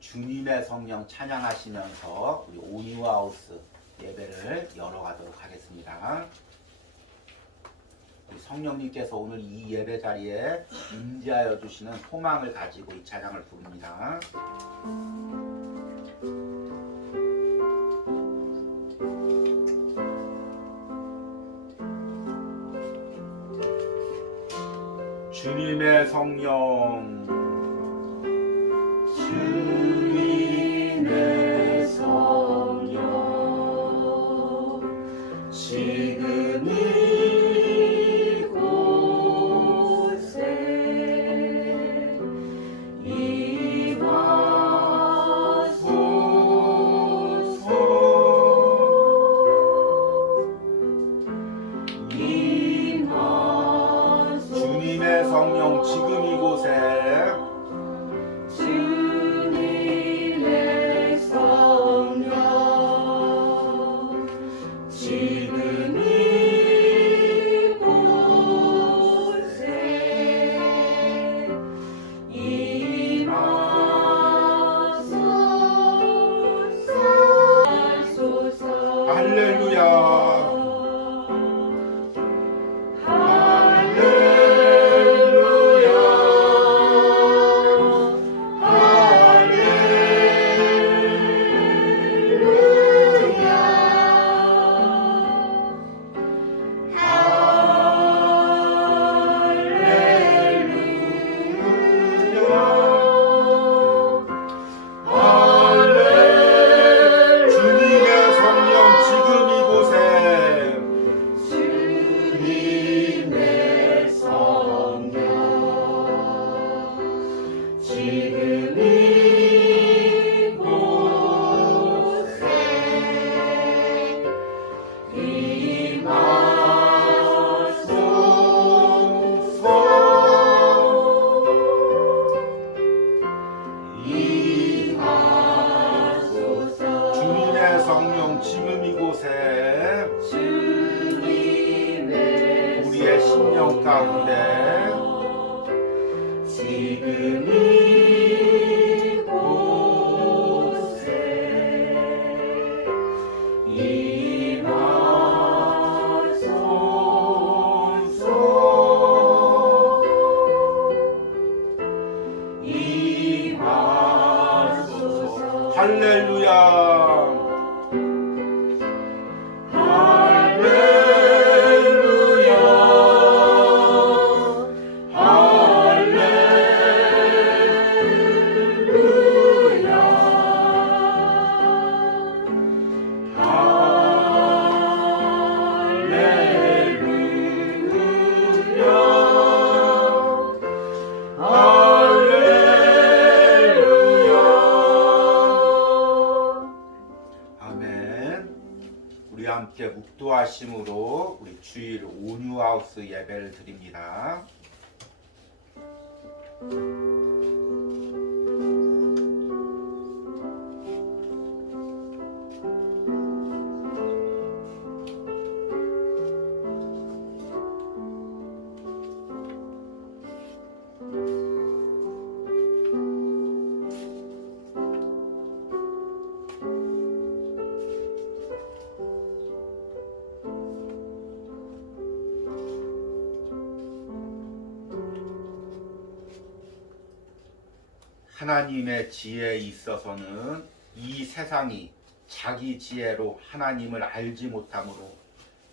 주님의 성령 찬양하시면서 우리 온유하우스 예배를 열어가도록 하겠습니다. 우리 성령님께서 오늘 이 예배 자리에 임재하여 주시는 소망을 가지고 이 찬양을 부릅니다. 주님의 성령, 주님의 성령, 지금 이곳에 임하소서. 주님의 성령 지금 이곳에 주님의 성령 지금 이곳에 임하소서. 할렐루야. 주님의 성령 지금 이곳에 주님의 성령 지금 이곳에 임하소서. 주님의 성령 지금 이곳에 주님의 우리의 심령 가운데 지금 이곳에 임하소서. 할렐루야. 아멘. 우리 함께 묵도하심으로 우리 주일 온유하우스 예배를 드립니다. 하나님의 지혜에 있어서는 이 세상이 자기 지혜로 하나님을 알지 못하므로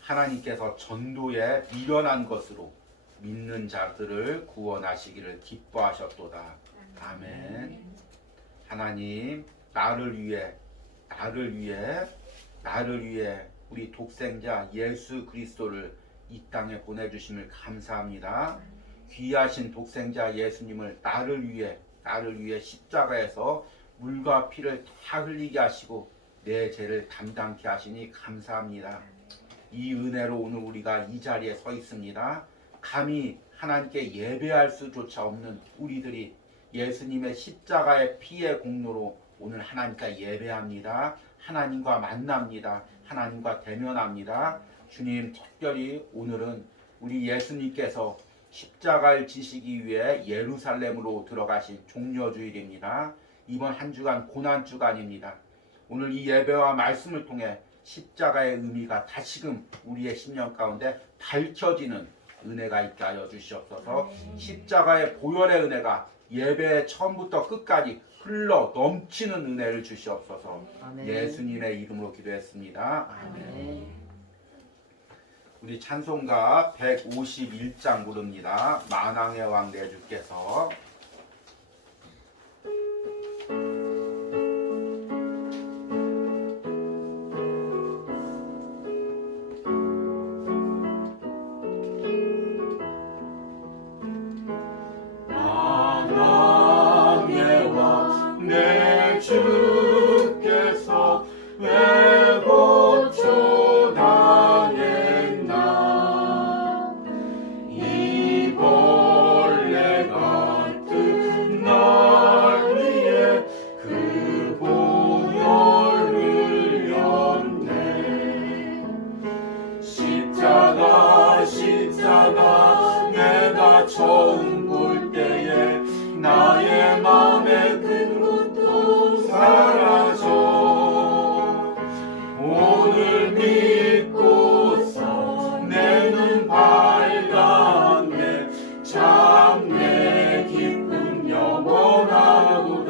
하나님께서 전도에 미련한 것으로 믿는 자들을 구원하시기를 기뻐하셨도다. 아멘. 하나님, 나를 위해 우리 독생자 예수 그리스도를 이 땅에 보내주심을 감사합니다. 귀하신 독생자 예수님을 나를 위해 십자가에서 물과 피를 다 흘리게 하시고 내 죄를 담당케 하시니 감사합니다. 이 은혜로 오늘 우리가 이 자리에 서 있습니다. 감히 하나님께 예배할 수조차 없는 우리들이 예수님의 십자가의 피의 공로로 오늘 하나님께 예배합니다. 하나님과 만납니다. 하나님과 대면합니다. 주님, 특별히 오늘은 우리 예수님께서 십자가를 지시기 위해 예루살렘으로 들어가신 종려주일입니다. 이번 한 주간 고난 주간입니다. 오늘 이 예배와 말씀을 통해 십자가의 의미가 다시금 우리의 심령 가운데 밝혀지는 은혜가 있게 하여 주시옵소서. 십자가의 보혈의 은혜가 예배의 처음부터 끝까지 흘러 넘치는 은혜를 주시옵소서. 아멘. 예수님의 이름으로 기도했습니다. 아멘. 아멘. 우리 찬송가 151장 부릅니다. 만왕의 왕 내 주께서. 만왕의 왕 내 주께서 왜 고쳐당했나 이 벌레 같은 날 위해 그 보혈 흘렸네. 십자가 십자가 내가 처음 볼 때에 나의 맘에 큰 것도 사라져. 오늘 믿고서 내 눈 밝았네. 참 내 기쁨 영원하도다.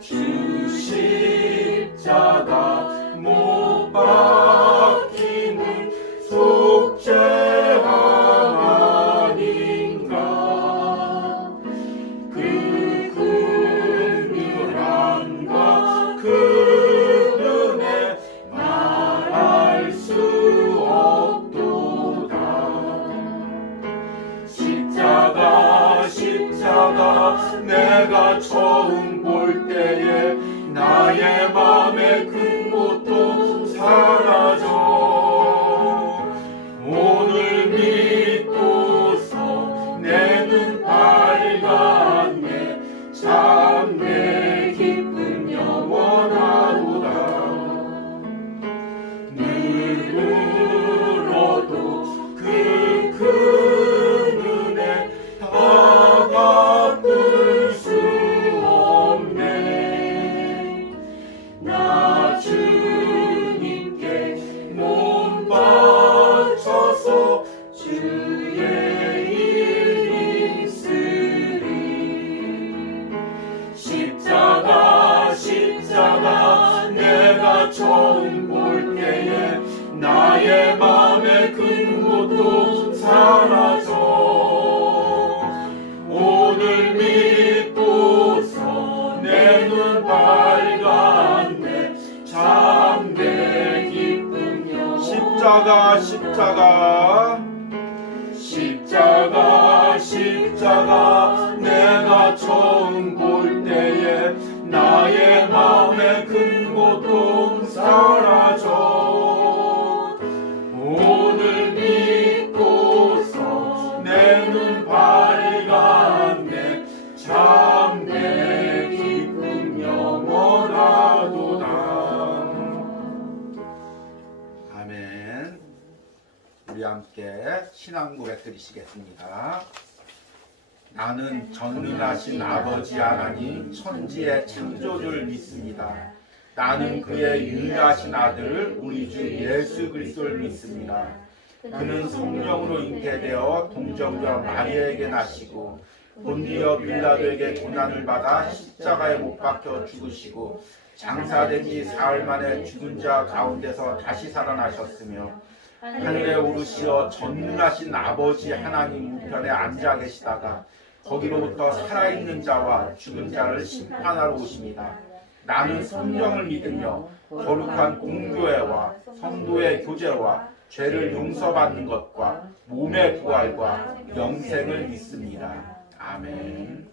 주 십자가 못 박힘은 속죄함 아닌가. 그 긍휼함과 그 은혜 말할 수 없도다. 십자가 십자가 내가 처음 볼 때에 나의 맘에 큰 고통 사라져. 오늘 믿고서 내 눈 밝았네. 참 내 기쁨 영원하도다. 늘 울어도 그 큰 은혜 다 갚을 수 없네. 나 주님께 몸 바쳐서 주의 일 있으리. 십자가 십자가 내가 처음 볼 때에 나의 맘에 큰 고통 사라져. 오늘 믿고서 내 눈 밝았네. 참 내 기쁨 영원. 십자가 십자가 십자가 십자가 내가 처음 볼 때에 나의 맘에 큰 고통 사라져. 오늘 믿고서 내 눈 밝았네. 참 내 기쁨 영원하도다. 아멘. 우리 함께 신앙 고백 드리시겠습니다. 나는 전능하신 아버지 하나님 천지의 창조주를 믿습니다. 나는 그의 유일하신 아들 우리 주 예수 그리스도를 믿습니다. 그는 성령으로 잉태되어 동정녀 마리아에게 나시고 본디어 빌라도에게 고난을 받아 십자가에 못 박혀 죽으시고 장사된 지 사흘 만에 죽은 자 가운데서 다시 살아나셨으며 하늘에 오르시어 전능하신 아버지 하나님 우편에 앉아 계시다가 거기로부터 살아있는 자와 죽은 자를 심판하러 오십니다. 나는 성령을 믿으며 거룩한 공교회와 성도의 교제와 죄를 용서받는 것과 몸의 부활과 영생을 믿습니다. 아멘.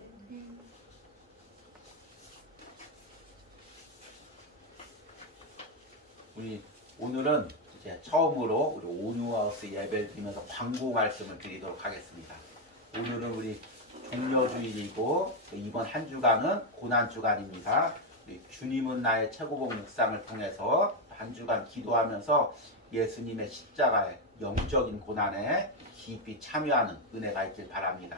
우리 오늘은 이제 처음으로 우리 온유하우스 예배를 드리면서 광고 말씀을 드리도록 하겠습니다. 오늘은 우리 종려주일이고 이번 한 주간은 고난 주간입니다. 주님은 나의 최고봉 묵상을 통해서 한 주간 기도하면서 예수님의 십자가의 영적인 고난에 깊이 참여하는 은혜가 있길 바랍니다.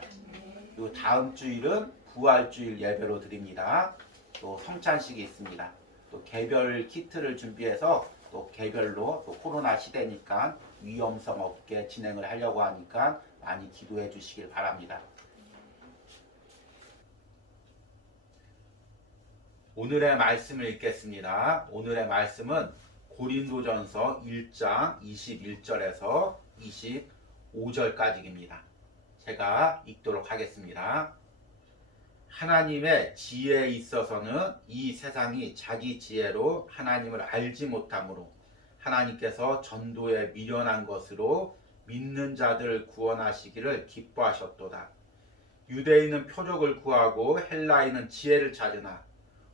그리고 다음 주일은 부활주일 예배로 드립니다. 또 성찬식이 있습니다. 또 개별 키트를 준비해서 또 개별로 또 코로나 시대니까 위험성 없게 진행을 하려고 하니까 많이 기도해 주시길 바랍니다. 오늘의 말씀을 읽겠습니다. 오늘의 말씀은 고린도전서 1장 21절에서 25절까지입니다. 제가 읽도록 하겠습니다. 하나님의 지혜에 있어서는 이 세상이 자기 지혜로 하나님을 알지 못하므로 하나님께서 전도에 미련한 것으로 믿는 자들을 구원하시기를 기뻐하셨도다. 유대인은 표적을 구하고 헬라인은 지혜를 찾으나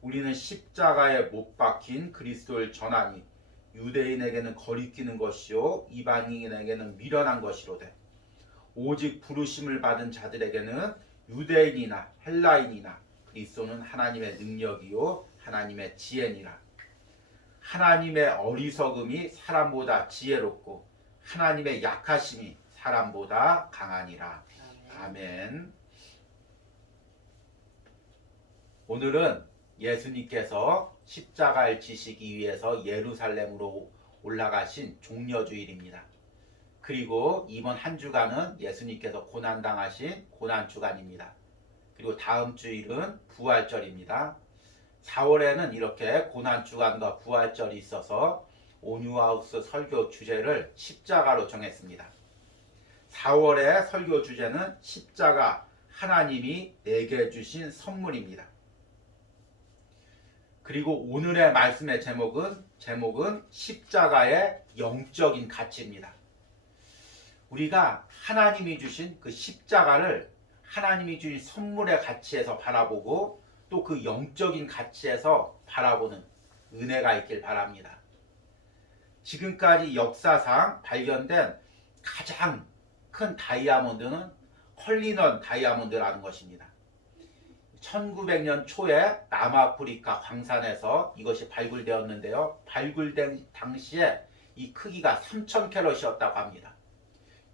우리는 십자가에 못 박힌 그리스도를 전하니 유대인에게는 거리끼는 것이요 이방인에게는 미련한 것이로되 오직 부르심을 받은 자들에게는 유대인이나 헬라인이나 그리스도는 하나님의 능력이요 하나님의 지혜니라. 하나님의 어리석음이 사람보다 지혜롭고 하나님의 약하심이 사람보다 강하니라. 아멘. 오늘은 예수님께서 십자가를 지시기 위해서 예루살렘으로 올라가신 종려주일입니다. 그리고 이번 한 주간은 예수님께서 고난당하신 고난주간입니다. 그리고 다음 주일은 부활절입니다. 4월에는 이렇게 고난주간과 부활절이 있어서 온유하우스 설교 주제를 십자가로 정했습니다. 4월의 설교 주제는 십자가, 하나님이 내게 주신 선물입니다. 그리고 오늘의 말씀의 제목은 십자가의 영적인 가치입니다. 우리가 하나님이 주신 그 십자가를 하나님이 주신 선물의 가치에서 바라보고 또 그 영적인 가치에서 바라보는 은혜가 있길 바랍니다. 지금까지 역사상 발견된 가장 큰 다이아몬드는 컬리넌 다이아몬드라는 것입니다. 1900년 초에 남아프리카 광산에서 이것이 발굴되었는데요. 발굴된 당시에 이 크기가 3000캐럿이었다고 합니다.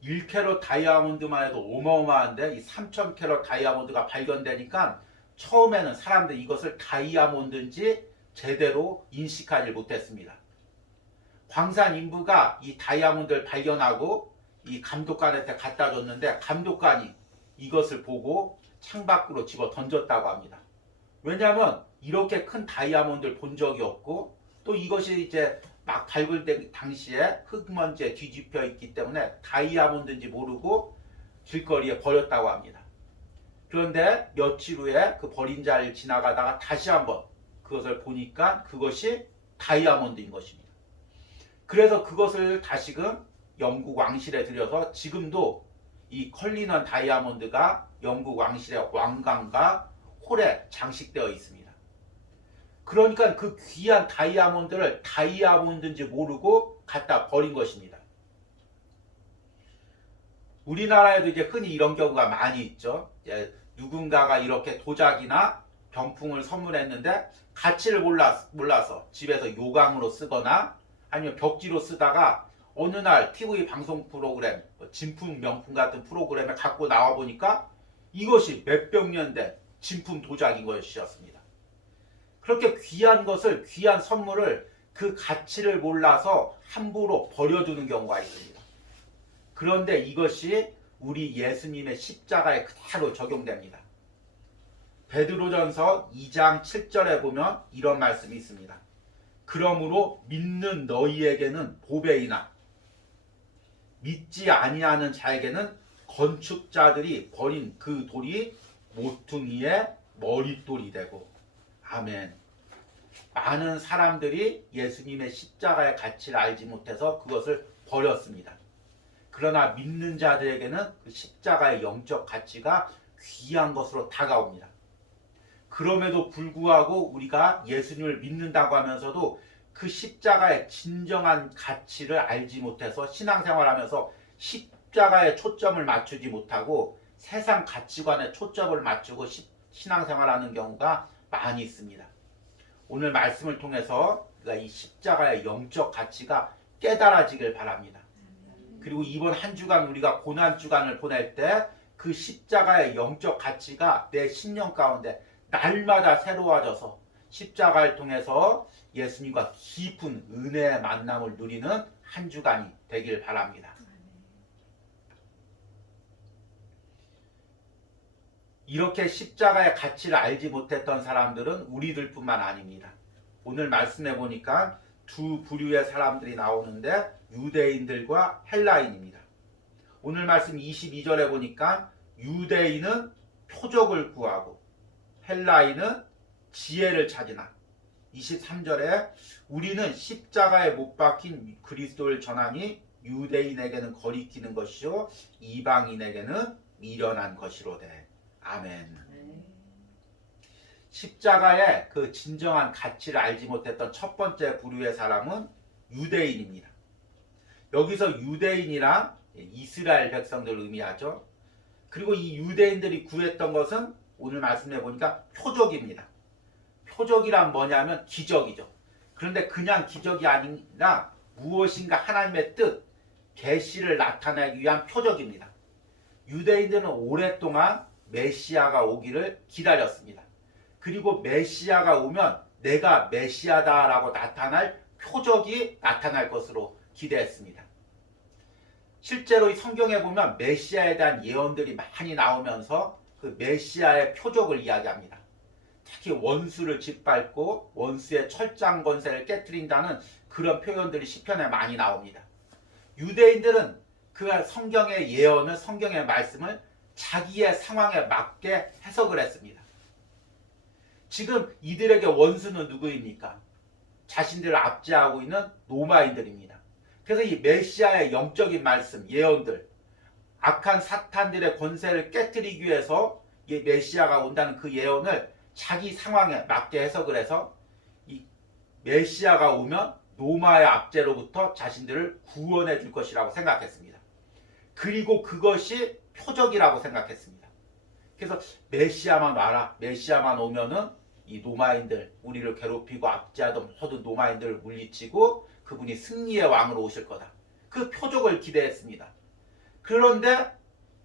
1캐럿 다이아몬드만 해도 어마어마한데 이 3000캐럿 다이아몬드가 발견되니까 처음에는 사람들이 이것을 다이아몬드인지 제대로 인식하지 못했습니다. 광산 인부가 이 다이아몬드를 발견하고 이 감독관한테 갖다 줬는데 감독관이 이것을 보고 창밖으로 집어 던졌다고 합니다. 왜냐하면 이렇게 큰 다이아몬드를 본 적이 없고 또 이것이 이제 막 발굴된 당시에 흙먼지에 뒤집혀 있기 때문에 다이아몬드인지 모르고 길거리에 버렸다고 합니다. 그런데 며칠 후에 그 버린 자리를 지나가다가 다시 한번 그것을 보니까 그것이 다이아몬드인 것입니다. 그래서 그것을 다시금 영국 왕실에 들여서 지금도 이 컬리넌 다이아몬드가 영국 왕실의 왕관과 홀에 장식되어 있습니다. 그러니까 그 귀한 다이아몬드를 다이아몬드인지 모르고 갖다 버린 것입니다. 우리나라에도 이제 흔히 이런 경우가 많이 있죠. 누군가가 이렇게 도자기나 병풍을 선물했는데 가치를 몰라서 집에서 요강으로 쓰거나 아니면 벽지로 쓰다가 어느 날 TV 방송 프로그램, 진품 명품 같은 프로그램에 갖고 나와 보니까 이것이 몇백 년 된 진품 도자기인 것이었습니다. 그렇게 귀한 것을, 귀한 선물을 그 가치를 몰라서 함부로 버려두는 경우가 있습니다. 그런데 이것이 우리 예수님의 십자가에 그대로 적용됩니다. 베드로전서 2장 7절에 보면 이런 말씀이 있습니다. 그러므로 믿는 너희에게는 보배이나 믿지 아니하는 자에게는 건축자들이 버린 그 돌이 모퉁이의 머릿돌이 되고. 아멘. 많은 사람들이 예수님의 십자가의 가치를 알지 못해서 그것을 버렸습니다. 그러나 믿는 자들에게는 그 십자가의 영적 가치가 귀한 것으로 다가옵니다. 그럼에도 불구하고 우리가 예수님을 믿는다고 하면서도 그 십자가의 진정한 가치를 알지 못해서 신앙생활하면서 십자가에 초점을 맞추지 못하고 세상 가치관에 초점을 맞추고 신앙생활하는 경우가 많이 있습니다. 오늘 말씀을 통해서 우리가 이 십자가의 영적 가치가 깨달아지길 바랍니다. 그리고 이번 한 주간 우리가 고난주간을 보낼 때 그 십자가의 영적 가치가 내 신령 가운데 날마다 새로워져서 십자가를 통해서 예수님과 깊은 은혜의 만남을 누리는 한 주간이 되길 바랍니다. 이렇게 십자가의 가치를 알지 못했던 사람들은 우리들뿐만 아닙니다. 오늘 말씀해 보니까 두 부류의 사람들이 나오는데 유대인들과 헬라인입니다. 오늘 말씀 22절에 보니까 유대인은 표적을 구하고 헬라인은 지혜를 찾으나 23절에 우리는 십자가에 못 박힌 그리스도를 전하니 유대인에게는 거리끼는 것이요 이방인에게는 미련한 것이로되. 아멘. 십자가의 그 진정한 가치를 알지 못했던 첫 번째 부류의 사람은 유대인입니다. 여기서 유대인이란 이스라엘 백성들을 의미하죠. 그리고 이 유대인들이 구했던 것은 오늘 말씀해 보니까 표적입니다. 표적이란 뭐냐면 기적이죠. 그런데 그냥 기적이 아니라 무엇인가 하나님의 뜻, 계시를 나타내기 위한 표적입니다. 유대인들은 오랫동안 메시아가 오기를 기다렸습니다. 그리고 메시아가 오면 내가 메시아다라고 나타날 표적이 나타날 것으로 기대했습니다. 실제로 이 성경에 보면 메시아에 대한 예언들이 많이 나오면서 그 메시아의 표적을 이야기합니다. 특히 원수를 짓밟고 원수의 철장 권세를 깨트린다는 그런 표현들이 시편에 많이 나옵니다. 유대인들은 그 성경의 예언을, 성경의 말씀을 자기의 상황에 맞게 해석을 했습니다. 지금 이들에게 원수는 누구입니까? 자신들을 압제하고 있는 로마인들입니다. 그래서 이 메시아의 영적인 말씀, 예언들, 악한 사탄들의 권세를 깨트리기 위해서 이 메시아가 온다는 그 예언을 자기 상황에 맞게 해석을 해서 이 메시아가 오면 로마의 압제로부터 자신들을 구원해 줄 것이라고 생각했습니다. 그리고 그것이 표적이라고 생각했습니다. 그래서 메시아만 와라, 메시아만 오면은 이 로마인들, 우리를 괴롭히고 압제하던 모든 로마인들을 물리치고 그분이 승리의 왕으로 오실 거다. 그 표적을 기대했습니다. 그런데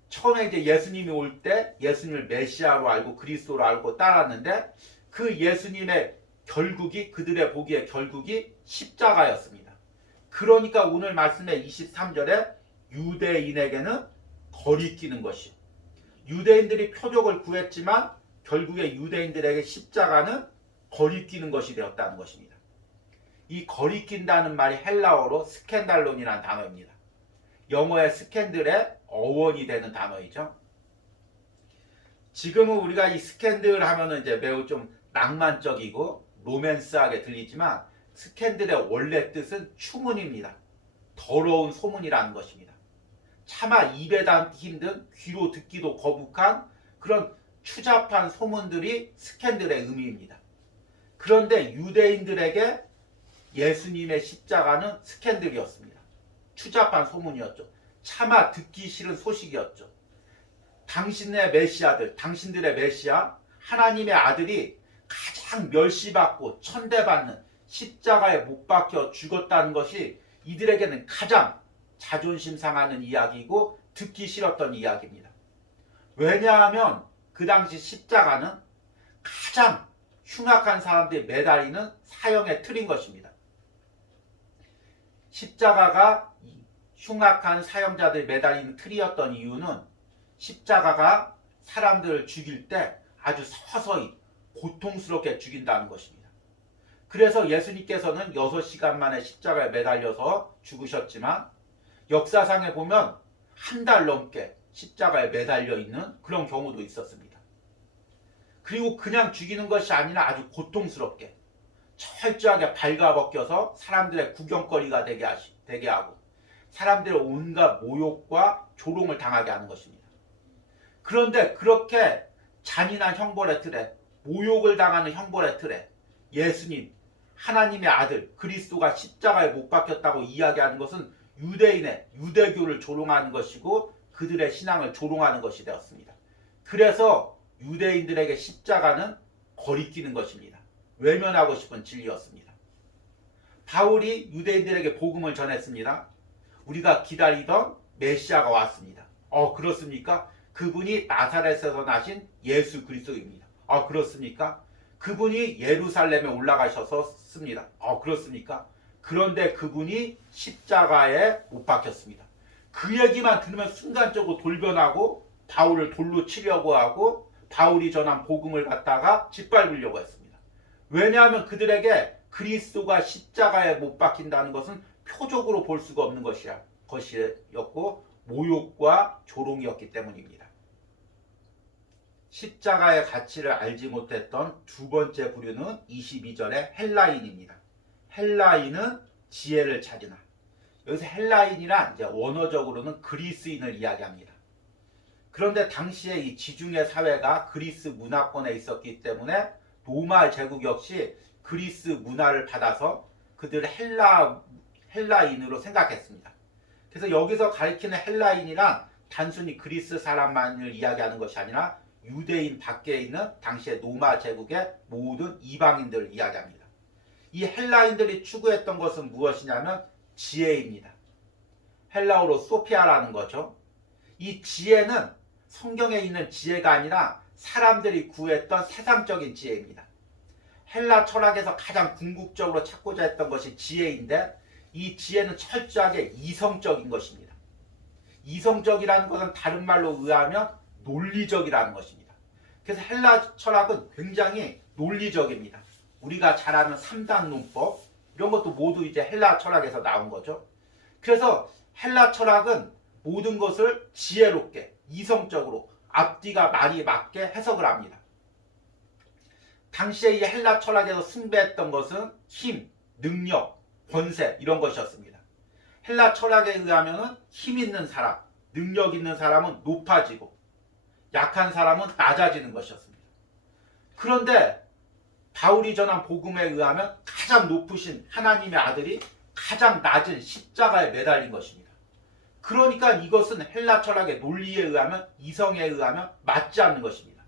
처음에 이제 예수님이 올 때 예수님을 메시아로 알고 그리스도로 알고 따랐는데 그 예수님의 결국이, 그들의 보기의 결국이 십자가였습니다. 그러니까 오늘 말씀의 23절에 유대인에게는 거리끼는 것이요. 유대인들이 표적을 구했지만 결국에 유대인들에게 십자가는 거리끼는 것이 되었다는 것입니다. 이 거리낀다는 말이 헬라어로 스캔달론이라는 단어입니다. 영어의 스캔들의 어원이 되는 단어이죠. 지금은 우리가 이 스캔들 하면은 이제 매우 좀 낭만적이고 로맨스하게 들리지만 스캔들의 원래 뜻은 추문입니다. 더러운 소문이라는 것입니다. 차마 입에 담기 힘든, 귀로 듣기도 거북한 그런 추잡한 소문들이 스캔들의 의미입니다. 그런데 유대인들에게 예수님의 십자가는 스캔들이었습니다. 추잡한 소문이었죠. 차마 듣기 싫은 소식이었죠. 당신의 메시아들, 당신들의 메시아, 하나님의 아들이 가장 멸시받고 천대받는 십자가에 못 박혀 죽었다는 것이 이들에게는 가장 자존심 상하는 이야기이고 듣기 싫었던 이야기입니다. 왜냐하면 그 당시 십자가는 가장 흉악한 사람들이 매달리는 사형의 틀인 것입니다. 십자가가 흉악한 사형자들이 매달리는 틀이었던 이유는 십자가가 사람들을 죽일 때 아주 서서히 고통스럽게 죽인다는 것입니다. 그래서 예수님께서는 6시간 만에 십자가에 매달려서 죽으셨지만 역사상에 보면 한 달 넘게 십자가에 매달려 있는 그런 경우도 있었습니다. 그리고 그냥 죽이는 것이 아니라 아주 고통스럽게 철저하게 발가벗겨서 사람들의 구경거리가 되게 하고 사람들의 온갖 모욕과 조롱을 당하게 하는 것입니다. 그런데 그렇게 잔인한 형벌의 틀에, 모욕을 당하는 형벌의 틀에 예수님, 하나님의 아들 그리스도가 십자가에 못 박혔다고 이야기하는 것은 유대교를 조롱하는 것이고 그들의 신앙을 조롱하는 것이 되었습니다. 그래서 유대인들에게 십자가는 거리끼는 것입니다. 외면하고 싶은 진리였습니다. 바울이 유대인들에게 복음을 전했습니다. 우리가 기다리던 메시아가 왔습니다. 그렇습니까? 그분이 나사렛에서 나신 예수 그리스도입니다. 아, 그렇습니까? 그분이 예루살렘에 올라가셨습니다. 아, 그렇습니까? 그런데 그분이 십자가에 못 박혔습니다. 그 얘기만 들으면 순간적으로 돌변하고 바울을 돌로 치려고 하고 바울이 전한 복음을 갖다가 짓밟으려고 했습니다. 왜냐하면 그들에게 그리스도가 십자가에 못 박힌다는 것은 표적으로 볼 수가 없는 것이었고 모욕과 조롱이었기 때문입니다. 십자가의 가치를 알지 못했던 두 번째 부류는 22절의 헬라인입니다. 헬라인은 지혜를 찾으나. 여기서 헬라인이란 이제 원어적으로는 그리스인을 이야기합니다. 그런데 당시에 이 지중해 사회가 그리스 문화권에 있었기 때문에 로마 제국 역시 그리스 문화를 받아서 그들을 헬라인으로 생각했습니다. 그래서 여기서 가리키는 헬라인이란 단순히 그리스 사람만을 이야기하는 것이 아니라 유대인 밖에 있는 당시의 로마 제국의 모든 이방인들을 이야기합니다. 이 헬라인들이 추구했던 것은 무엇이냐면 지혜입니다. 헬라어로 소피아라는 거죠. 이 지혜는 성경에 있는 지혜가 아니라 사람들이 구했던 세상적인 지혜입니다. 헬라 철학에서 가장 궁극적으로 찾고자 했던 것이 지혜인데 이 지혜는 철저하게 이성적인 것입니다. 이성적이라는 것은 다른 말로 의하면 논리적이라는 것입니다. 그래서 헬라 철학은 굉장히 논리적입니다. 우리가 잘 아는 3단 논법 이런 것도 모두 이제 헬라 철학에서 나온 거죠. 그래서 헬라 철학은 모든 것을 지혜롭게 이성적으로 앞뒤가 말이 맞게 해석을 합니다. 당시에 이 헬라 철학에서 숭배했던 것은 힘, 능력, 권세 이런 것이었습니다. 헬라 철학에 의하면 힘 있는 사람, 능력 있는 사람은 높아지고 약한 사람은 낮아지는 것이었습니다. 그런데 바울이 전한 복음에 의하면 가장 높으신 하나님의 아들이 가장 낮은 십자가에 매달린 것입니다. 그러니까 이것은 헬라 철학의 논리에 의하면 이성에 의하면 맞지 않는 것입니다.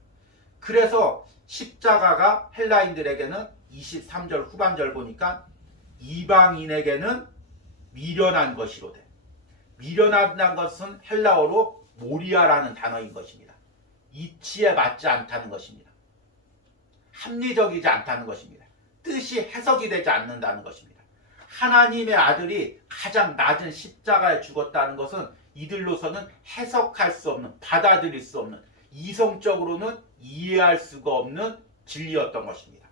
그래서 십자가가 헬라인들에게는 23절 후반절 보니까 이방인에게는 미련한 것이로되, 미련하다는 것은 헬라어로 모리아라는 단어인 것입니다. 이치에 맞지 않다는 것입니다. 합리적이지 않다는 것입니다. 뜻이 해석이 되지 않는다는 것입니다. 하나님의 아들이 가장 낮은 십자가에 죽었다는 것은 이들로서는 해석할 수 없는, 받아들일 수 없는, 이성적으로는 이해할 수가 없는 진리였던 것입니다.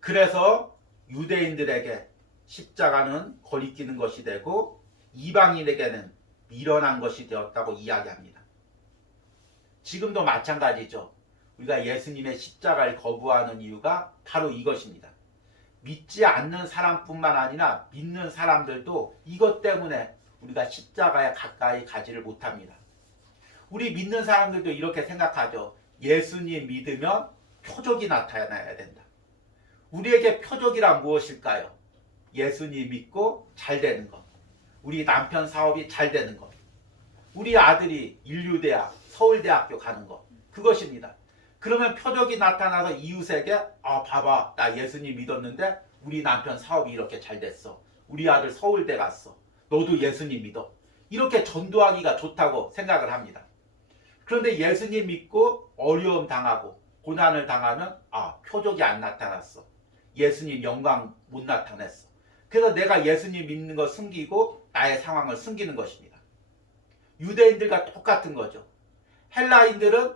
그래서 유대인들에게 십자가는 거리끼는 것이 되고 이방인에게는 미련한 것이 되었다고 이야기합니다. 지금도 마찬가지죠. 우리가 예수님의 십자가를 거부하는 이유가 바로 이것입니다. 믿지 않는 사람뿐만 아니라 믿는 사람들도 이것 때문에 우리가 십자가에 가까이 가지를 못합니다. 우리 믿는 사람들도 이렇게 생각하죠. 예수님 믿으면 표적이 나타나야 된다. 우리에게 표적이란 무엇일까요? 예수님 믿고 잘 되는 것. 우리 남편 사업이 잘 되는 것. 우리 아들이 인류대학, 서울대학교 가는 것. 그것입니다. 그러면 표적이 나타나서 이웃에게 봐봐, 나 예수님 믿었는데 우리 남편 사업이 이렇게 잘 됐어. 우리 아들 서울대 갔어. 너도 예수님 믿어. 이렇게 전도하기가 좋다고 생각을 합니다. 그런데 예수님 믿고 어려움 당하고 고난을 당하면 표적이 안 나타났어. 예수님 영광 못 나타냈어. 그래서 내가 예수님 믿는 거 숨기고 나의 상황을 숨기는 것입니다. 유대인들과 똑같은 거죠. 헬라인들은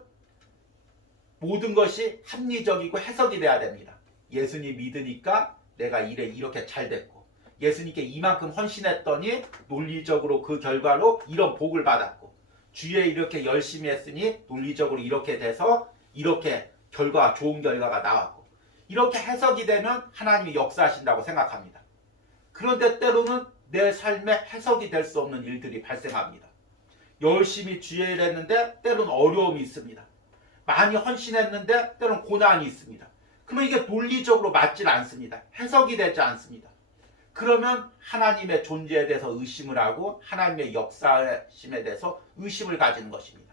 모든 것이 합리적이고 해석이 돼야 됩니다. 예수님 믿으니까 내가 이렇게 잘 됐고 예수님께 이만큼 헌신했더니 논리적으로 그 결과로 이런 복을 받았고 주에 이렇게 열심히 했으니 논리적으로 이렇게 돼서 이렇게 좋은 결과가 나왔고 이렇게 해석이 되면 하나님이 역사하신다고 생각합니다. 그런데 때로는 내 삶에 해석이 될 수 없는 일들이 발생합니다. 열심히 주의 일을 했는데 때로는 어려움이 있습니다. 많이 헌신했는데 때로는 고난이 있습니다. 그러면 이게 논리적으로 맞질 않습니다. 해석이 되지 않습니다. 그러면 하나님의 존재에 대해서 의심을 하고 하나님의 역사심에 대해서 의심을 가지는 것입니다.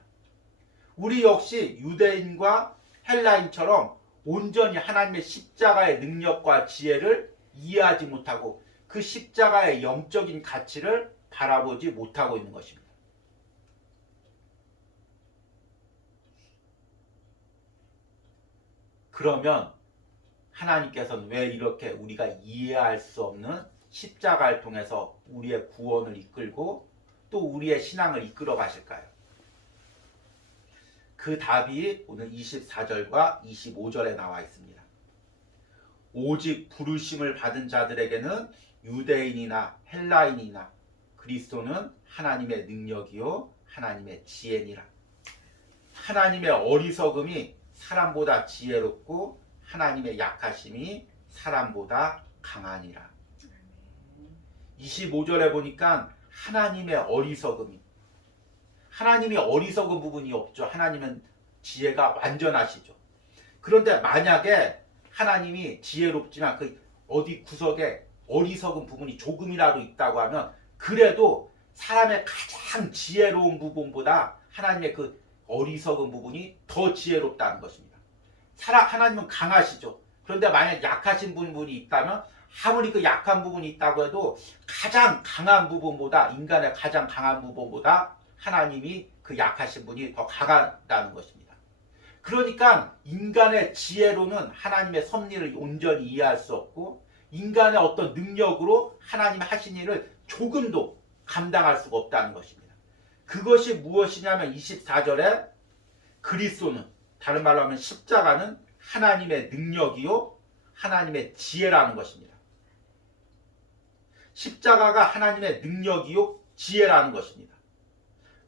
우리 역시 유대인과 헬라인처럼 온전히 하나님의 십자가의 능력과 지혜를 이해하지 못하고 그 십자가의 영적인 가치를 바라보지 못하고 있는 것입니다. 그러면 하나님께서는 왜 이렇게 우리가 이해할 수 없는 십자가를 통해서 우리의 구원을 이끌고 또 우리의 신앙을 이끌어 가실까요? 그 답이 오늘 24절과 25절에 나와 있습니다. 오직 부르심을 받은 자들에게는 유대인이나 헬라인이나 그리스도는 하나님의 능력이요 하나님의 지혜니라. 하나님의 어리석음이 사람보다 지혜롭고 하나님의 약하심이 사람보다 강하니라. 25절에 보니까 하나님의 어리석음이, 하나님이 어리석은 부분이 없죠. 하나님은 지혜가 완전하시죠. 그런데 만약에 하나님이 지혜롭지만 그 어디 구석에 어리석은 부분이 조금이라도 있다고 하면 그래도 사람의 가장 지혜로운 부분보다 하나님의 그 어리석은 부분이 더 지혜롭다는 것입니다. 하나님은 강하시죠. 그런데 만약 약하신 부분이 있다면 아무리 그 약한 부분이 있다고 해도 가장 강한 부분보다, 인간의 가장 강한 부분보다 하나님이 그 약하신 분이 더 강하다는 것입니다. 그러니까 인간의 지혜로는 하나님의 섭리를 온전히 이해할 수 없고 인간의 어떤 능력으로 하나님 하신 일을 조금도 감당할 수가 없다는 것입니다. 그것이 무엇이냐면 24절에 그리스도는, 다른 말로 하면 십자가는 하나님의 능력이요 하나님의 지혜라는 것입니다. 십자가가 하나님의 능력이요 지혜라는 것입니다.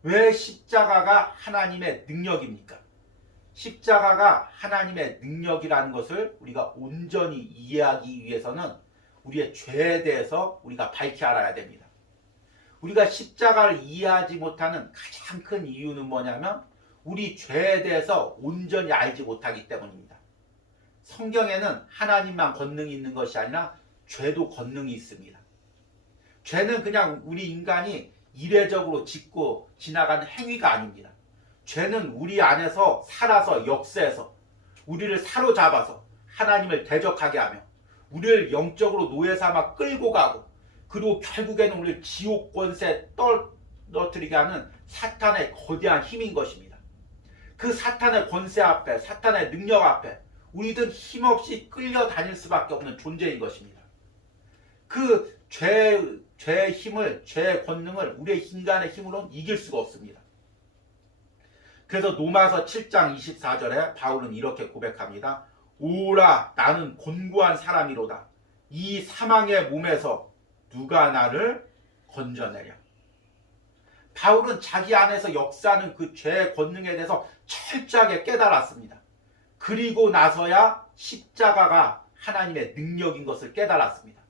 왜 십자가가 하나님의 능력입니까? 십자가가 하나님의 능력이라는 것을 우리가 온전히 이해하기 위해서는 우리의 죄에 대해서 우리가 밝히 알아야 됩니다. 우리가 십자가를 이해하지 못하는 가장 큰 이유는 뭐냐면 우리 죄에 대해서 온전히 알지 못하기 때문입니다. 성경에는 하나님만 권능이 있는 것이 아니라 죄도 권능이 있습니다. 죄는 그냥 우리 인간이 이례적으로 짓고 지나가는 행위가 아닙니다. 죄는 우리 안에서 살아서 역사해서 우리를 사로잡아서 하나님을 대적하게 하며 우리를 영적으로 노예 삼아 끌고 가고 그리고 결국에는 우리를 지옥 권세에 떨어뜨리게 하는 사탄의 거대한 힘인 것입니다. 그 사탄의 권세 앞에, 사탄의 능력 앞에 우리들 힘없이 끌려다닐 수밖에 없는 존재인 것입니다. 그 죄의 힘을, 죄의 권능을 우리의 인간의 힘으로는 이길 수가 없습니다. 그래서 로마서 7장 24절에 바울은 이렇게 고백합니다. 오라 나는 곤고한 사람이로다. 이 사망의 몸에서 누가 나를 건져내랴. 바울은 자기 안에서 역사하는 그 죄의 권능에 대해서 철저하게 깨달았습니다. 그리고 나서야 십자가가 하나님의 능력인 것을 깨달았습니다.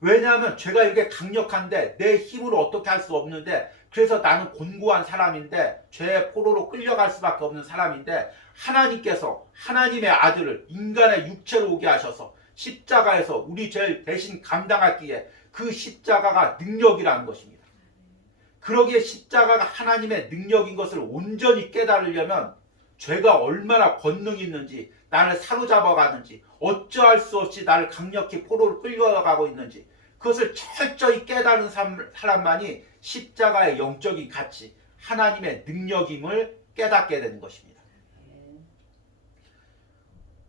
왜냐하면 죄가 이렇게 강력한데 내 힘으로 어떻게 할 수 없는데 그래서 나는 곤고한 사람인데 죄의 포로로 끌려갈 수밖에 없는 사람인데 하나님께서 하나님의 아들을 인간의 육체로 오게 하셔서 십자가에서 우리 죄를 대신 감당하기에 그 십자가가 능력이라는 것입니다. 그러기에 십자가가 하나님의 능력인 것을 온전히 깨달으려면 죄가 얼마나 권능이 있는지 나를 사로잡아가는지 어찌할 수 없이 나를 강력히 포로를 끌려가고 있는지 그것을 철저히 깨달은 사람만이 십자가의 영적인 가치 하나님의 능력임을 깨닫게 되는 것입니다.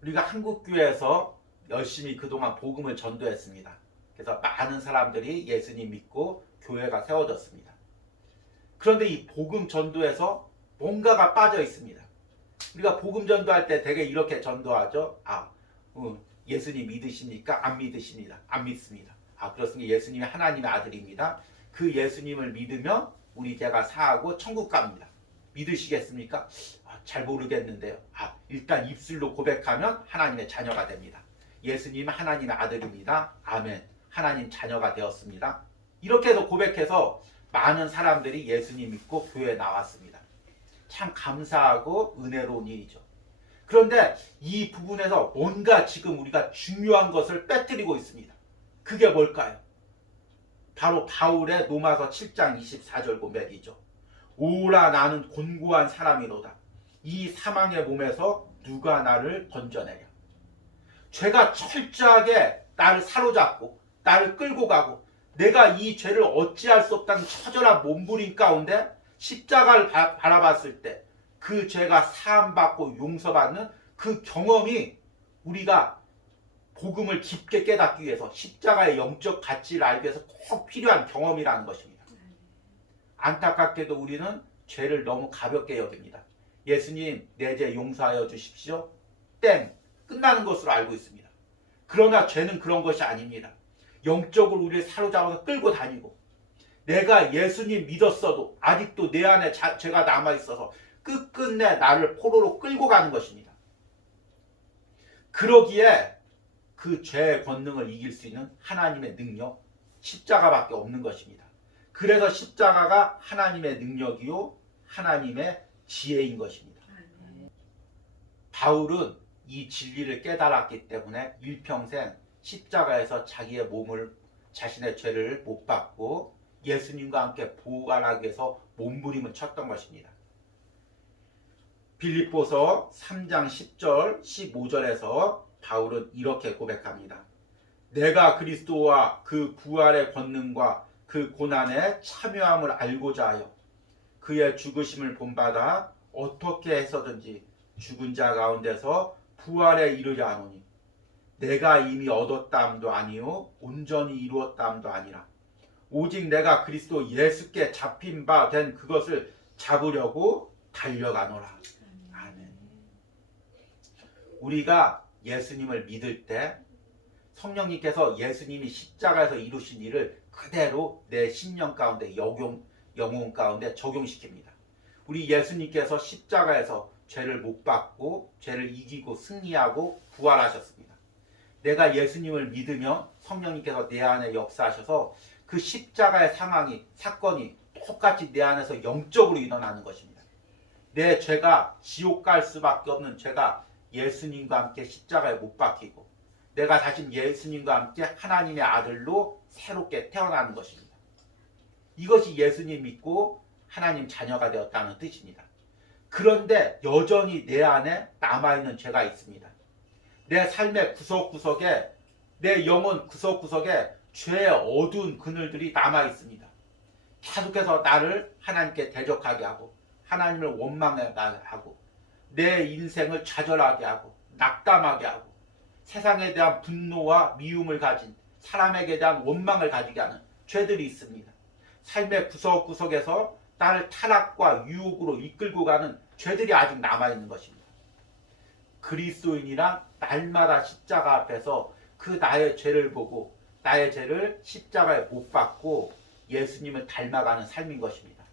우리가 한국교회에서 열심히 그동안 복음을 전도했습니다. 그래서 많은 사람들이 예수님 믿고 교회가 세워졌습니다. 그런데 이 복음 전도에서 뭔가가 빠져 있습니다. 우리가 복음 전도할 때 되게 이렇게 전도하죠. 예수님 믿으십니까? 안 믿으십니다. 안 믿습니다. 그렇습니다. 예수님이 하나님의 아들입니다. 그 예수님을 믿으면 우리 죄가 사하고 천국 갑니다. 믿으시겠습니까? 잘 모르겠는데요. 일단 입술로 고백하면 하나님의 자녀가 됩니다. 예수님은 하나님의 아들입니다. 아멘. 하나님 자녀가 되었습니다. 이렇게 해서 고백해서 많은 사람들이 예수님 믿고 교회에 나왔습니다. 참 감사하고 은혜로운 일이죠. 그런데 이 부분에서 뭔가 지금 우리가 중요한 것을 빼뜨리고 있습니다. 그게 뭘까요? 바로 바울의 로마서 7장 24절 고백이죠. 오라 나는 곤고한 사람이로다. 이 사망의 몸에서 누가 나를 건져내랴. 죄가 철저하게 나를 사로잡고 나를 끌고 가고 내가 이 죄를 어찌할 수 없다는 처절한 몸부림 가운데 십자가를 바라봤을 때 그 죄가 사함받고 용서받는 그 경험이 우리가 복음을 깊게 깨닫기 위해서 십자가의 영적 가치를 알기 위해서 꼭 필요한 경험이라는 것입니다. 안타깝게도 우리는 죄를 너무 가볍게 여깁니다. 예수님 내 죄 용서하여 주십시오. 땡 끝나는 것으로 알고 있습니다. 그러나 죄는 그런 것이 아닙니다. 영적으로 우리를 사로잡아서 끌고 다니고 내가 예수님 믿었어도 아직도 내 안에 죄가 남아있어서 끝끝내 나를 포로로 끌고 가는 것입니다. 그러기에 그 죄의 권능을 이길 수 있는 하나님의 능력, 십자가밖에 없는 것입니다. 그래서 십자가가 하나님의 능력이요 하나님의 지혜인 것입니다. 바울은 이 진리를 깨달았기 때문에 일평생 십자가에서 자기의 몸을 자신의 죄를 못 받고 예수님과 함께 부활하기 위해서 몸부림을 쳤던 것입니다. 빌립보서 3장 10절 15절에서 바울은 이렇게 고백합니다. 내가 그리스도와 그 부활의 권능과 그 고난에 참여함을 알고자 하여 그의 죽으심을 본받아 어떻게 해서든지 죽은 자 가운데서 부활에 이르려 하노니 내가 이미 얻었다함도 아니요 온전히 이루었다함도 아니라 오직 내가 그리스도 예수께 잡힌 바 된 그것을 잡으려고 달려가노라. 아멘. 우리가 예수님을 믿을 때 성령님께서 예수님이 십자가에서 이루신 일을 그대로 내 신령 가운데 영혼 가운데 적용시킵니다. 우리 예수님께서 십자가에서 죄를 못 받고 죄를 이기고 승리하고 부활하셨습니다. 내가 예수님을 믿으면 성령님께서 내 안에 역사하셔서 그 십자가의 사건이 똑같이 내 안에서 영적으로 일어나는 것입니다. 내 죄가 지옥 갈 수밖에 없는 죄가 예수님과 함께 십자가에 못 박히고 내가 다시 예수님과 함께 하나님의 아들로 새롭게 태어나는 것입니다. 이것이 예수님 믿고 하나님 자녀가 되었다는 뜻입니다. 그런데 여전히 내 안에 남아있는 죄가 있습니다. 내 삶의 구석구석에 내 영혼 구석구석에 죄의 어두운 그늘들이 남아있습니다. 계속해서 나를 하나님께 대적하게 하고 하나님을 원망하게 하고 내 인생을 좌절하게 하고 낙담하게 하고 세상에 대한 분노와 미움을 가진 사람에게 대한 원망을 가지게 하는 죄들이 있습니다. 삶의 구석구석에서 나를 타락과 유혹으로 이끌고 가는 죄들이 아직 남아있는 것입니다. 그리스도인이란 날마다 십자가 앞에서 그 나의 죄를 보고 나의 죄를 십자가에 못 박고 예수님을 닮아가는 삶인 것입니다.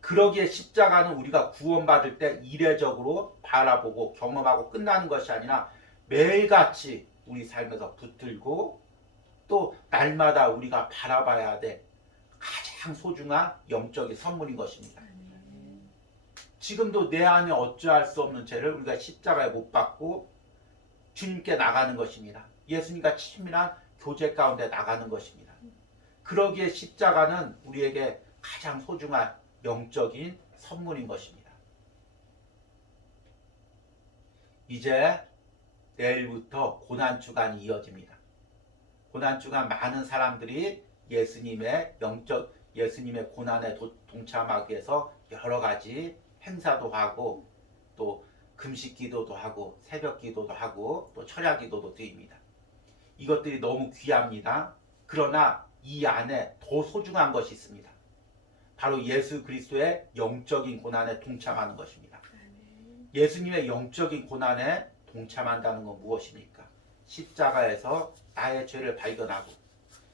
그러기에 십자가는 우리가 구원받을 때 이례적으로 바라보고 경험하고 끝나는 것이 아니라 매일같이 우리 삶에서 붙들고 또 날마다 우리가 바라봐야 될 가장 소중한 영적인 선물인 것입니다. 지금도 내 안에 어찌할 수 없는 죄를 우리가 십자가에 못 박고 주님께 나가는 것입니다. 예수님과 친밀한 교제 가운데 나가는 것입니다. 그러기에 십자가는 우리에게 가장 소중한 영적인 선물인 것입니다. 이제 내일부터 고난주간이 이어집니다. 고난주간 많은 사람들이 예수님의 고난에 동참하기 위해서 여러 가지 행사도 하고 또 금식 기도도 하고 새벽 기도도 하고 또 철야 기도도 드립니다. 이것들이 너무 귀합니다. 그러나 이 안에 더 소중한 것이 있습니다. 바로 예수 그리스도의 영적인 고난에 동참하는 것입니다. 예수님의 영적인 고난에 동참한다는 건 무엇입니까? 십자가에서 나의 죄를 발견하고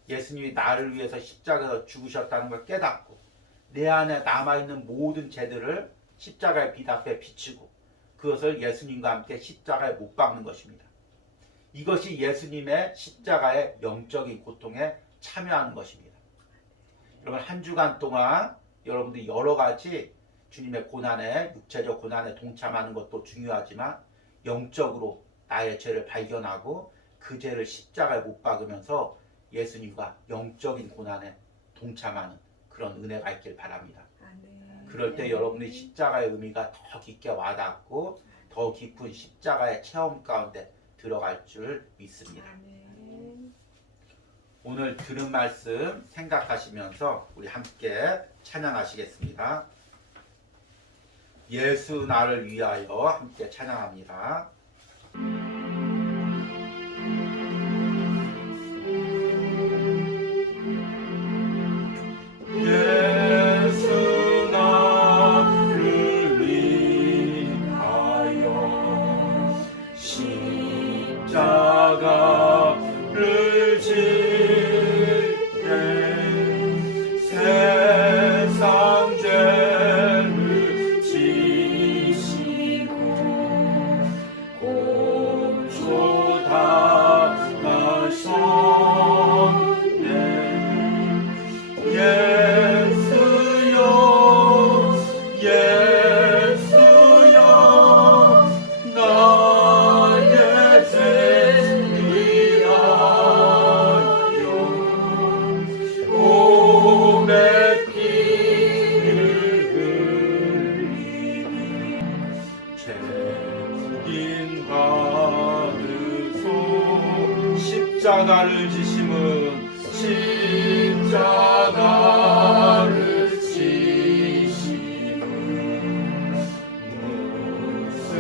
예수님이 나를 위해서 십자가에서 죽으셨다는 걸 깨닫고 내 안에 남아있는 모든 죄들을 십자가의 빛 앞에 비추고 그것을 예수님과 함께 십자가에 못 박는 것입니다. 이것이 예수님의 십자가의 영적인 고통에 참여하는 것입니다. 여러분 한 주간 동안 여러분들이 여러 가지 주님의 고난에 육체적 고난에 동참하는 것도 중요하지만 영적으로 나의 죄를 발견하고 그 죄를 십자가에 못 박으면서 예수님과 영적인 고난에 동참하는 그런 은혜가 있길 바랍니다. 그럴 때 여러분의 십자가의 의미가 더 깊게 와닿고 더 깊은 십자가의 체험 가운데 들어갈 줄 믿습니다. 오늘 들은 말씀 생각하시면서 우리 함께 찬양하시겠습니다. 예수 나를 위하여 함께 찬양합니다. 예수 나를 위하여 십자가를 지때 세상 죄를 지시고 고초 당하셨네. 예수여 예수여 나의 죄 위하여 몸에 피를 흘리니 죄인 받으소. 십자가를 지심은 십자가를 지심은 무슨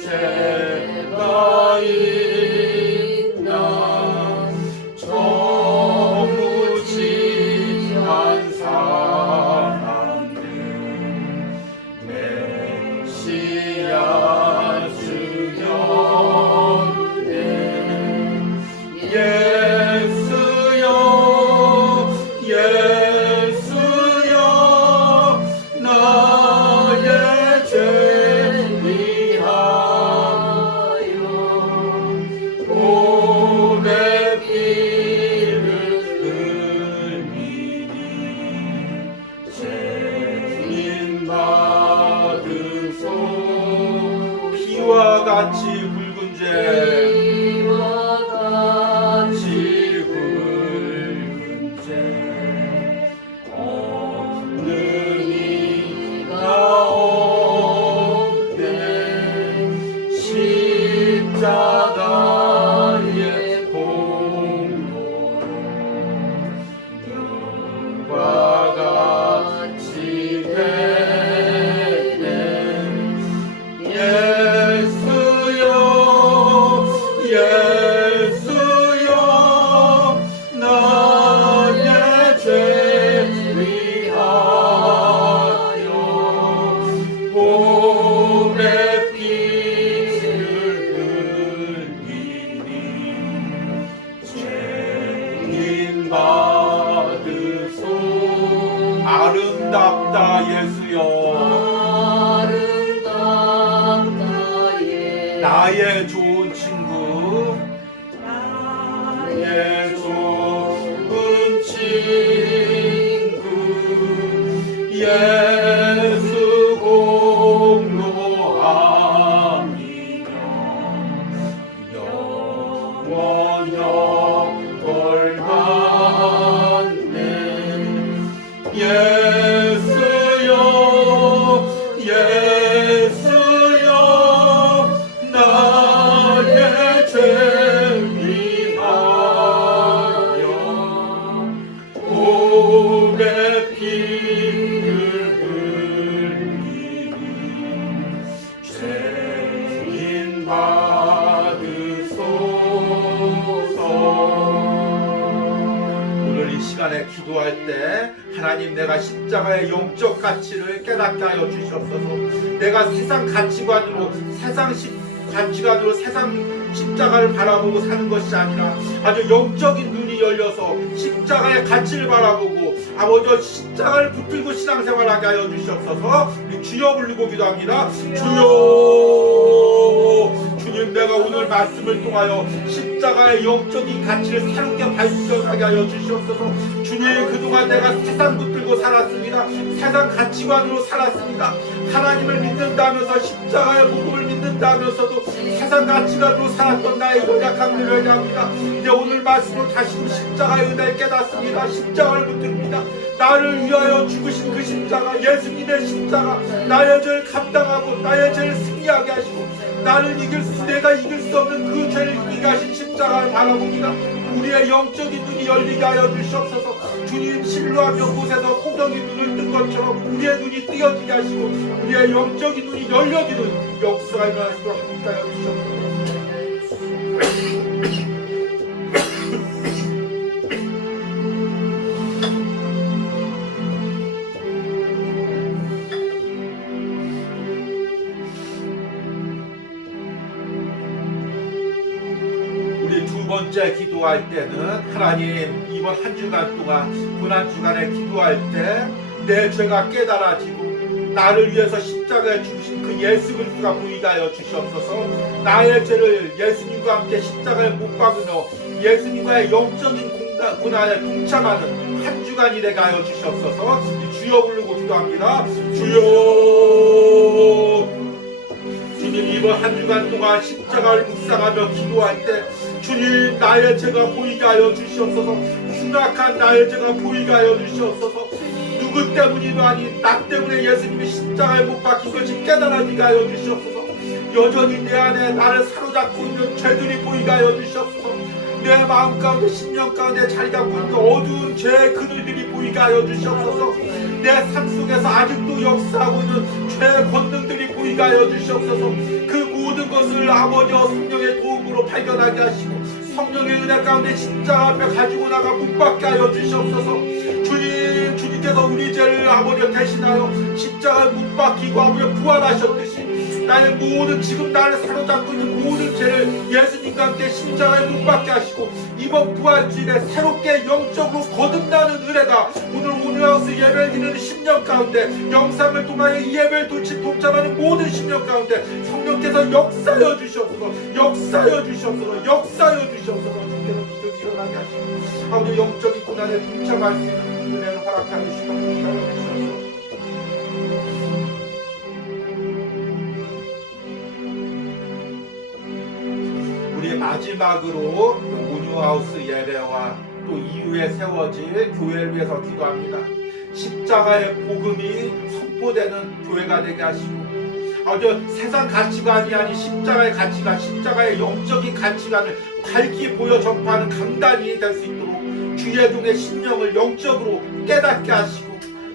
죄가 있나 정무지한 사람들 메시아 주였네. 예수여 예수여 나의 죄 위하여 몸에 피를 흘리니 죄인 받으소. 피와 같이 붉은 죄 십자가의 공로로 눈과 같이 되네. 예수여 예수여 나의 죄 위하여 몸에 피를 흘리니 죄인 받으소. 아름답다 예수여 아름답다 예수 나의 좋은 친구 나의 좋은 친구 예수 공로함이며 영원히 걸맞네. 예수여 예수여 나의 죄 위하여 몸에 피를 흘리니 죄인 받으소서. 오늘 이 시간에 기도할 때 하나님 내가 십자가의 영적 가치를 깨닫게 하여 주시옵소서. 내가 세상 가치관으로 세상 십자가를 바라보고 사는 것이 아니라 아주 영적인 눈이 열려서 십자가의 가치를 바라보고 아버지 십자가를 붙들고 신앙생활하게 하여 주시옵소서. 주여 부르고 기도합니다. 주여 주님 내가 오늘 말씀을 통하여 십자가의 영적인 가치를 새롭게 발견하게 하여 주시옵소서. 주님 그동안 내가 세상 붙들고 살았습니다. 세상 가치관으로 살았습니다. 하나님을 믿는다면서 십자가의 복음을 믿는다면서도 세상 가치관으로 살았던 나의 연약함을 회개합니다. 이제 오늘 말씀으로 다시 십자가의 은혜를 깨닫습니다. 십자가를 붙듭니다. 나를 위하여 죽으신 그 십자가, 예수님의 십자가, 나의 죄를 감당하고 나의 죄를 승리하게 하시고 나를 내가 이길 수 없는 그 죄를 이기게 하신 십자가를 바라봅니다. 우리의 영적인 눈이 열리게 하여 주시옵소서. 주님 진로하며 곳에서 호경이 눈을 뜬 것처럼 우리의 눈이 뜨여지게 하시고 우리의 영적인 눈이 열려지는 역사가 일어나시도록 함께 하여 주시옵소서. 번째 기도할 때는 하나님 이번 한 주간 동안 고난 주간에 기도할 때 내 죄가 깨달아지고 나를 위해서 십자가에 죽으신 그 예수 그리스도가 보이게 하여 주시옵소서. 나의 죄를 예수님과 함께 십자가에 못 박으며 예수님과의 영적인 고난에 동참하는 한 주간이 되게 하여 주시옵소서. 주여 부르고 기도합니다. 주여, 주님 이번 한 주간 동안 십자가를 묵상하며 기도할 때 주님 나의 죄가 보이게 하여 주시옵소서. 흉악한 나의 죄가 보이게 하여 주시옵소서. 누구 때문이도 아닌 나 때문에 예수님이 십자가에 못 박힌 것이 깨달아지게 하여 주시옵소서. 여전히 내 안에 나를 사로잡고 있는 죄들이 보이게 하여 주시옵소서. 내 마음 가운데 심령 가운데 자리 잡고 있는 어두운 죄의 그늘들이 보이게 하여 주시옵소서. 내 삶 속에서 아직도 역사하고 있는 죄의 권능들이 보이게 하여 주시옵소서. 그 모든 것을 아버지와 성령의 도움으로 발견하게 하시고 성령의 은혜 가운데 십자가 앞에 가지고 나가 못 박게 하여 주시옵소서. 주님께서 우리 죄를 아버지와 대신하여 십자가에 못 박히고 아버지와 부활하셨듯이 나의 모든 지금 나를 사로잡고 있는 모든 죄를 예수님과 함께 십자가에 못 박게 하시고 이번 부활주일에 새롭게 영적으로 거듭나는 은혜가 오늘 온유하우스 예배를 드리는 10년 가운데 영상을 통하여 이 예배를 동참하는 모든 10년 가운데 성령께서 역사하여 주시옵소서. 역사하여 주시옵소서. 역사하여 주시옵소서. 주께서 기적이 일어나게 하시고 아버지 영적인 고난에 동참할 수 있는 은혜를 허락하여 주시고 기다려 주시옵소서. 우리 마지막으로 온유하우스 예배와 또 이후에 세워질 교회를 위해서 기도합니다. 십자가의 복음이 선포되는 교회가 되게 하시고 아주 세상 가치관이 아닌 십자가의 가치관, 십자가의 영적인 가치관을 밝히 보여 전파하는 강단이 될 수 있도록 주의 종의 심령을 영적으로 깨닫게 하시고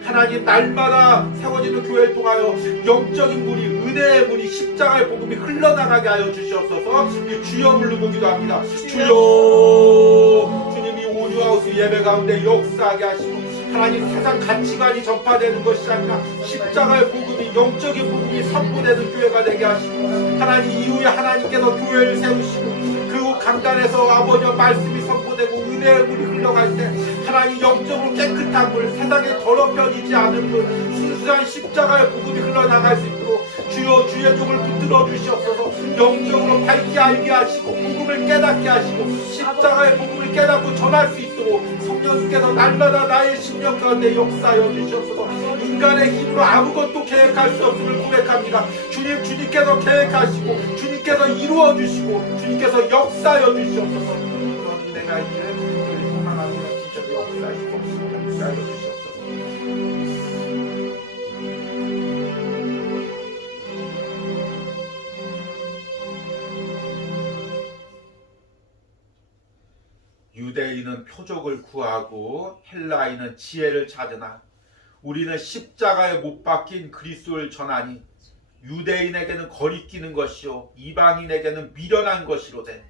하나님 날마다 세워지는 교회를 통하여 영적인 물이 은혜의 물이 십자가의 복음이 흘러나가게 하여 주시옵소서. 주여 부르고 기도합니다. 주여, 주님이 온유하우스 예배 가운데 역사하게 하시고 하나님 세상 가치관이 전파되는 것이 아니라 십자가의 복음이 영적인 복음이 선포되는 교회가 되게 하시고 하나님 이후에 하나님께서 교회를 세우시고 그 강단에서 아버지와 말씀이 선포되고 은혜의 물이 흘러갈 때 하나님 영적으로 깨끗한 물 세상에 더럽혀지지 않은 물 순수한 십자가의 복음이 흘러나갈 수 있도록 주여 주의 종을 붙들어 주시옵소서. 영적으로 밝게 알게 하시고 복음을 깨닫게 하시고 십자가의 복음을 깨닫고 전할 수 있도록 성령께서 날마다 나의 심령 가운데 역사하여 주시옵소서. 인간의 힘으로 아무것도 계획할 수 없음을 고백합니다. 주님께서 계획하시고 주님께서 이루어 주시고 주님께서 역사하여 주시옵소서. 내가 이제 소망합니다. 진짜 역사하시고 역사하여 주시옵소서. 유대인은 표적을 구하고 헬라인은 지혜를 찾으나 우리는 십자가에 못 박힌 그리스도를 전하니 유대인에게는 거리끼는 것이요 이방인에게는 미련한 것이로되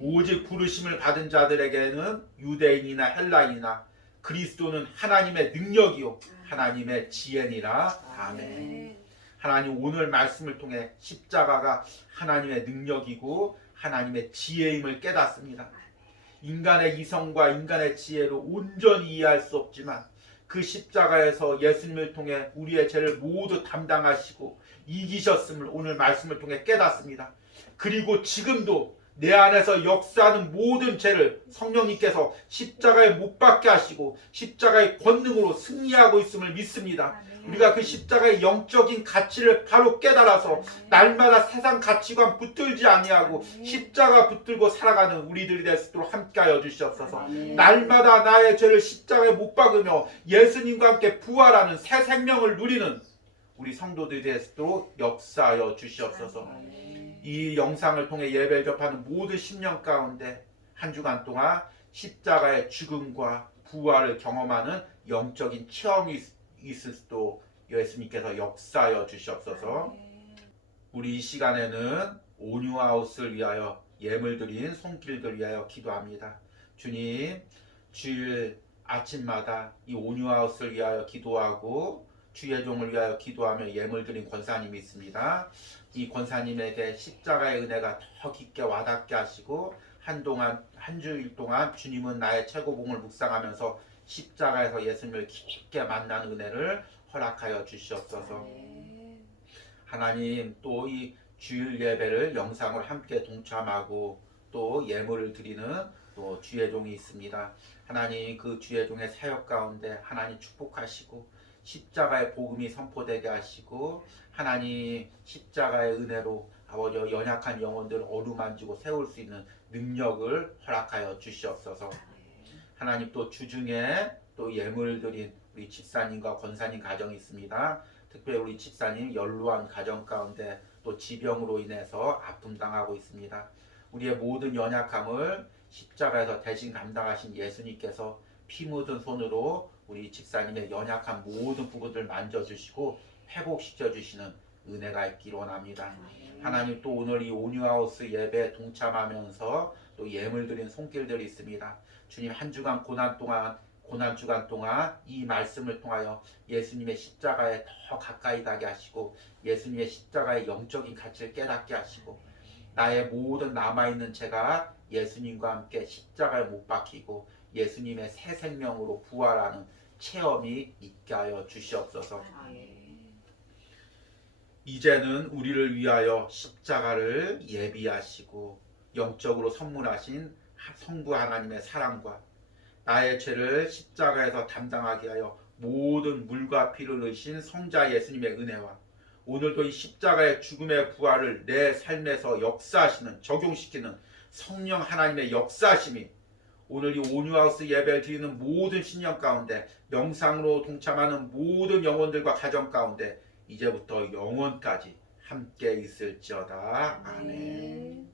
오직 부르심을 받은 자들에게는 유대인이나 헬라인이나 그리스도는 하나님의 능력이요 하나님의 지혜니라. 아멘. 하나님 오늘 말씀을 통해 십자가가 하나님의 능력이고 하나님의 지혜임을 깨닫습니다. 인간의 이성과 인간의 지혜로 온전히 이해할 수 없지만 그 십자가에서 예수님을 통해 우리의 죄를 모두 담당하시고 이기셨음을 오늘 말씀을 통해 깨닫습니다. 그리고 지금도 내 안에서 역사하는 모든 죄를 성령님께서 십자가에 못 박게 하시고 십자가의 권능으로 승리하고 있음을 믿습니다. 우리가 그 십자가의 영적인 가치를 바로 깨달아서 날마다 세상 가치관 붙들지 아니하고 십자가 붙들고 살아가는 우리들이 될 수 있도록 함께하여 주시옵소서. 날마다 나의 죄를 십자가에 못 박으며 예수님과 함께 부활하는 새 생명을 누리는 우리 성도들이 될 수 있도록 역사하여 주시옵소서. 이 영상을 통해 예배를 접하는 모든 심령 가운데 한 주간 동안 십자가의 죽음과 부활을 경험하는 영적인 체험이 있을 수도 예수님께서 역사하여 주시옵소서. 우리 이 시간에는 온유하우스를 위하여 예물 드린 손길들 위하여 기도합니다. 주님, 주일 아침마다 이 온유하우스를 위하여 기도하고 주의 종을 위하여 기도하며 예물 드린 권사님이 있습니다. 이 권사님에게 십자가의 은혜가 더 깊게 와닿게 하시고 한 주일 동안 주님은 나의 최고봉을 묵상하면서 십자가에서 예수님을 깊게 만나는 은혜를 허락하여 주시옵소서. 하나님, 또 이 주일 예배를 영상을 함께 동참하고 또 예물을 드리는 또 주의 종이 있습니다. 하나님, 그 주의 종의 사역 가운데 하나님 축복하시고 십자가의 복음이 선포되게 하시고 하나님 십자가의 은혜로 아버지 연약한 영혼들을 어루만지고 세울 수 있는 능력을 허락하여 주시옵소서. 하나님, 또 주중에 또 예물 드린 우리 집사님과 권사님 가정이 있습니다. 특별히 우리 집사님 연로한 가정 가운데 또 지병으로 인해서 아픔 당하고 있습니다. 우리의 모든 연약함을 십자가에서 대신 감당하신 예수님께서 피 묻은 손으로 우리 집사님의 연약한 모든 부분들 만져주시고 회복시켜 주시는 은혜가 있기를 원합니다. 하나님, 또 오늘 이 온유하우스 예배에 동참하면서 또 예물 드린 손길들이 있습니다. 주님, 한 주간 고난 주간 동안 이 말씀을 통하여 예수님의 십자가에 더 가까이 가게 하시고 예수님의 십자가의 영적인 가치를 깨닫게 하시고 나의 모든 남아있는 죄가 예수님과 함께 십자가에 못 박히고 예수님의 새 생명으로 부활하는 체험이 있게 하여 주시옵소서. 이제는 우리를 위하여 십자가를 예비하시고 영적으로 선물하신 성부 하나님의 사랑과 나의 죄를 십자가에서 담당하게 하여 모든 물과 피를 흘리신 성자 예수님의 은혜와 오늘도 이 십자가의 죽음의 부활을 내 삶에서 역사하시는 적용시키는 성령 하나님의 역사하심이 오늘 이 온유하우스 예배를 드리는 모든 신령 가운데 명상으로 동참하는 모든 영혼들과 가정 가운데 이제부터 영원까지 함께 있을지어다. 아멘.